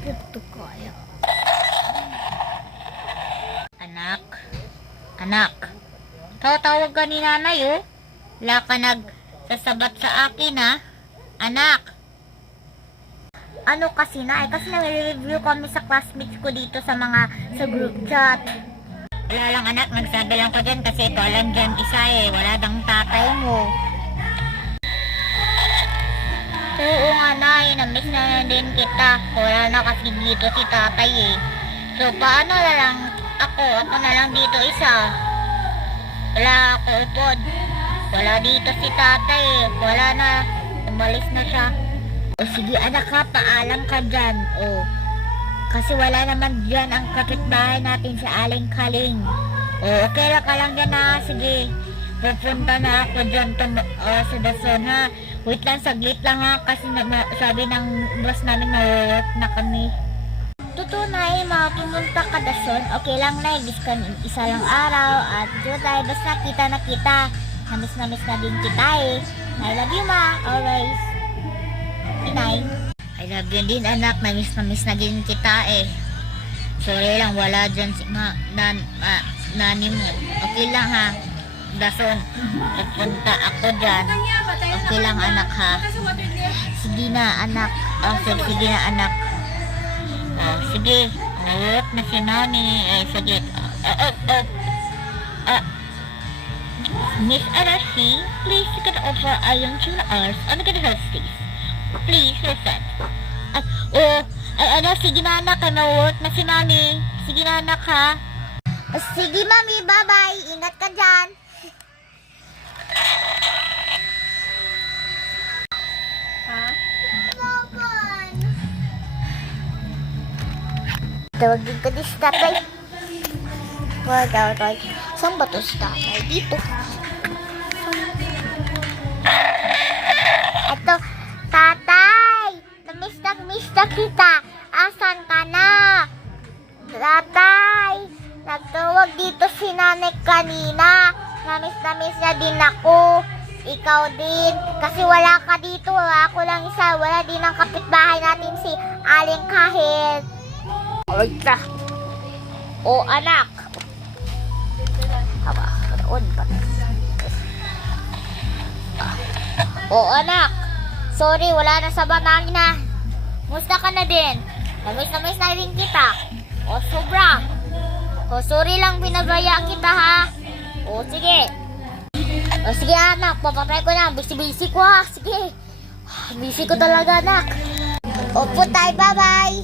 Ito kaya. Anak. Anak. Tawag ka ni nanay, oh. Wala ka nagsasabat sa akin, ha? Anak. Ano kasi na? Kasi nag-review kami sa classmates ko dito sa group chat. Wala lang anak, nagsabi lang ko dyan kasi ito lang dyan isa eh. Wala dang tatay mo. Oo nga nay, namiss na din kita. Wala na kasi dito si tatay eh. So paano na lang ako na lang dito isa. Wala ako upod. Wala dito si tatay eh. Wala na, umalis na siya. O sige anak ha, paalam ka dyan. O, kasi wala naman dyan ang kapitbahay natin sa Aling Kaling. O, okay lang ka lang dyan ha. Sige, pupunta na ako dyan sa Dason ha. Wait lang, saglit lang ha. Kasi sabi ng boss namin na na kami. Totoo na eh, pumunta ka Dason. Okay lang na, isa lang araw. At dito tayo, basta kita na kita. Namiss na din kita eh. I love you ma, always. Inay. I love you din anak, namiss na din kita eh. Sorry lang, wala dyan si nani mo. Okay lang ha, Dason. Pupunta ako dyan. Okay lang anak ha. Sige na anak. Sige na anak. Sige. Uwap na si nani. Sige. Miss Arashi, please you can offer iron tuna hours on the house please. Please, listen. Sige na anak, nawot na si nani. Sige na anak ha. Sige mami, bye-bye. Ingat ka dyan. Ha? Tawagin ka di si tatay. Saan ba to si tatay? Dito. Eto, tatay! Namiss na kita! Asan ka na? Tatay! Nagtawag dito si nanay kanina. Namiss na din ako. Ikaw din. Kasi wala ka dito. Ako lang isa. Wala din ang kapitbahay natin si Aling Kahit. Ay ka! O anak! O anak! Sorry, wala na sa batangin na. Musta ka na din? Namiss na rin kita. O sobra. O sorry lang, binabaya kita ha. O sige. O sige anak, papatay ko na. Busy ko ha. Sige. Busy ko talaga anak. Opo tayo, bye bye.